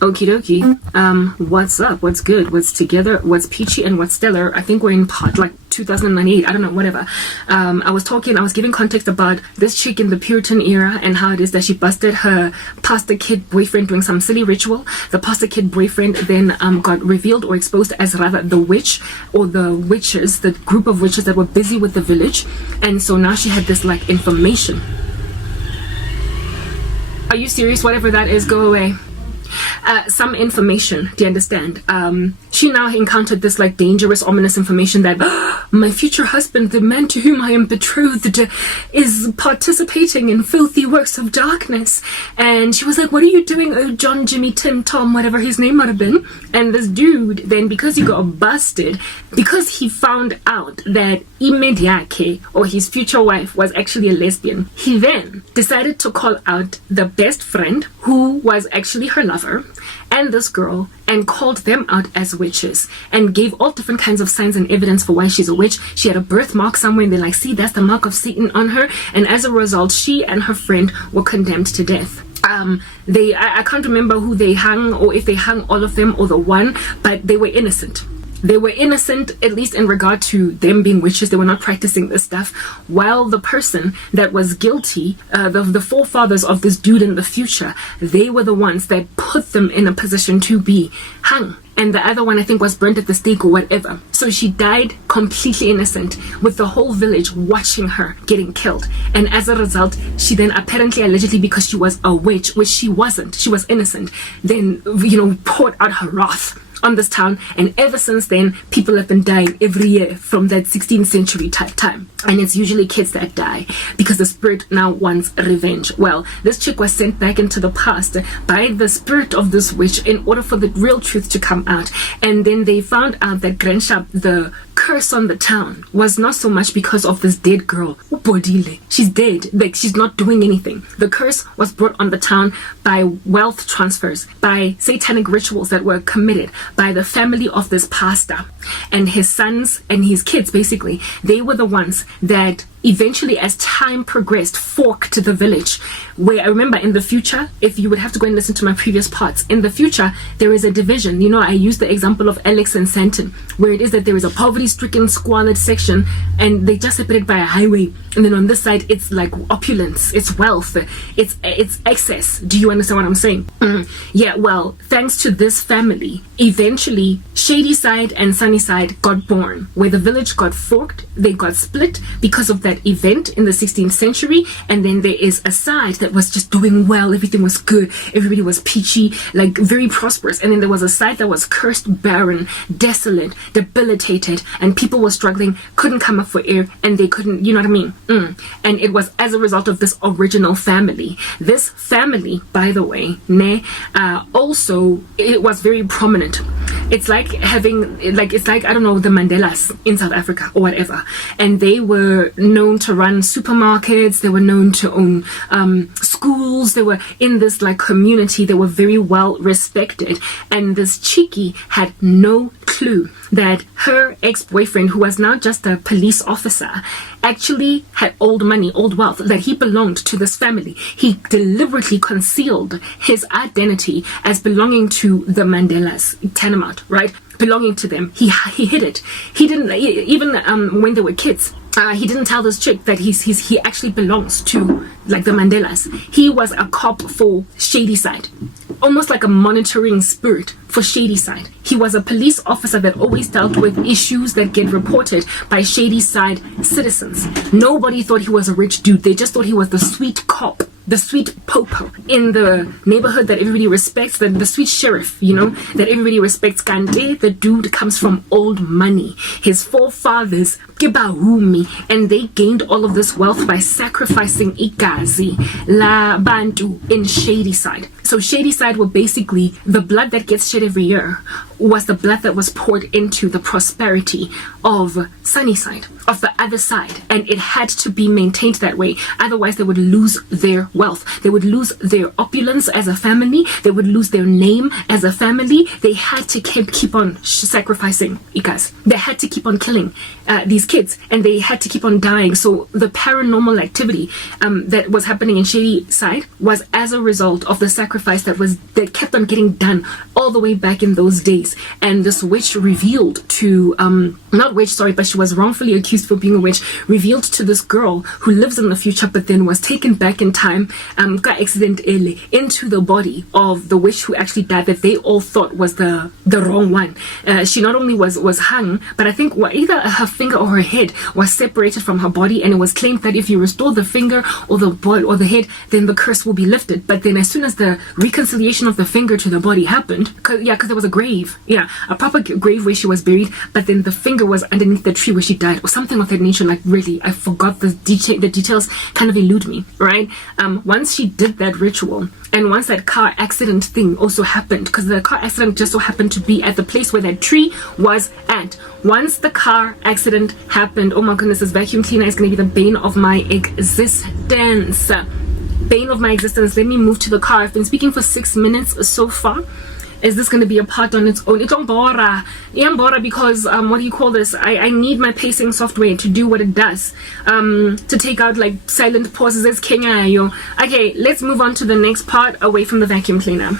Okie dokie. What's up? What's good? What's together? What's peachy and what's stellar? I think we're in part like 2098. I don't know, whatever. I was giving context about this chick in the Puritan era and how it is that she busted her pastor kid boyfriend doing some silly ritual. The pastor kid boyfriend then got revealed or exposed as rather the witch or the witches, the group of witches that were busy with the village. And so now she had this like information. Are you serious? Whatever that is, go away. Some information, do you understand? She now encountered this like dangerous, ominous information that my future husband, the man to whom I am betrothed, is participating in filthy works of darkness. And she was like, what are you doing? Oh, John, Jimmy, Tim, Tom, whatever his name might have been. And this dude, then because he got busted, because he found out that Imediake, or his future wife, was actually a lesbian, he then decided to call out the best friend, who was actually her lover, and this girl, and called them out as witches and gave all different kinds of signs and evidence for why she's a witch. She had a birthmark somewhere and they're like, see, that's the mark of Satan on her. And as a result, she and her friend were condemned to death. I can't remember who they hung or if they hung all of them or the one, but they were innocent. They were innocent, at least in regard to them being witches. They were not practicing this stuff. While the person that was guilty, the forefathers of this dude in the future, they were the ones that put them in a position to be hung. And the other one, I think, was burnt at the stake or whatever. So she died completely innocent, with the whole village watching her getting killed. And as a result, she then apparently, allegedly, because she was a witch, which she wasn't, she was innocent, then, poured out her wrath on this town. And ever since then, people have been dying every year from that 16th century type time. And it's usually kids that die because the spirit now wants revenge. Well, this chick was sent back into the past by the spirit of this witch in order for the real truth to come out. And then they found out that Grandshap, the curse on the town, was not so much because of this dead girl. She's dead. Like, she's not doing anything. The curse was brought on the town by wealth transfers, by satanic rituals that were committed by the family of this pastor and his sons and his kids. Basically, they were the ones that eventually, as time progressed, forked the village. Where I remember in the future, if you would have to go and listen to my previous parts, in the future there is a division. I used the example of Alex and Santon, where it is that there is a poverty-stricken, squalid section, and they just separate by a highway. And then on this side, it's like opulence, it's wealth, it's excess. Do you understand what I'm saying? Yeah, well, thanks to this family, eventually Shady Side and Sunny Side got born, where the village got forked, they got split because of that event in the 16th century. And then there is a side that was just doing well, everything was good, everybody was peachy, like very prosperous. And then there was a side that was cursed, barren, desolate, debilitated, and people were struggling, couldn't come up for air, and they couldn't, you know what I mean? And it was as a result of this original family. This family, by the way, also, it was very prominent. It's like having, I don't know, the Mandelas in South Africa or whatever. And they were known to run supermarkets, they were known to own schools, they were in this like community, they were very well respected. And this cheeky had no clue that her ex-boyfriend, who was now just a police officer, actually had old money, old wealth, that he belonged to this family. He deliberately concealed his identity as belonging to the Mandelas, Tanamount, right? Belonging to them. He hid it. He didn't, even when they were kids, he didn't tell this chick that he actually belongs to like the Mandelas. He was a cop for Shady Side, almost like a monitoring spirit for Shady Side. He was a police officer that always dealt with issues that get reported by Shady Side citizens. Nobody thought he was a rich dude. They just thought he was the sweet cop, the sweet popo in the neighborhood that everybody respects, the sweet sheriff, that everybody respects. Kante, the dude comes from old money. His forefathers, Kibahumi, and they gained all of this wealth by sacrificing Igazi, La Bantu in Shady Side. So Shady Side were basically the blood that gets shed every year was the blood that was poured into the prosperity of Sunny Side, of the other side. And it had to be maintained that way. Otherwise, they would lose their wealth. They would lose their opulence as a family. They would lose their name as a family. They had to keep on sacrificing Ikas. They had to keep on killing these kids, and they had to keep on dying. So the paranormal activity that was happening in Shady Side was as a result of the sacrifice sacrifice that kept on getting done all the way back in those days. And this witch revealed to not witch, sorry, but she was wrongfully accused for being a witch, revealed to this girl who lives in the future, but then was taken back in time, got accident into the body of the witch who actually died, that they all thought was the wrong one. She not only was hung, but I think either her finger or her head was separated from her body, and it was claimed that if you restore the finger or the body or the head, then the curse will be lifted. But then as soon as the reconciliation of the finger to the body happened, because there was a grave, a proper grave where she was buried, but then the finger was underneath the tree where she died, or something of that nature. Like, really, I forgot the details kind of elude me, right? Once she did that ritual, and once that car accident thing also happened, because the car accident just so happened to be at the place where that tree was at. Once the car accident happened, oh my goodness, this vacuum cleaner is going to be the bane of my existence. Bane of my existence. Let me move to the car. I've been speaking for 6 minutes so far. Is this going to be a part on its own? It's on bora. Yeah, bora, because what do you call this? I need my pacing software to do what it does. To take out like silent pauses as Kenya. Okay, let's move on to the next part away from the vacuum cleaner.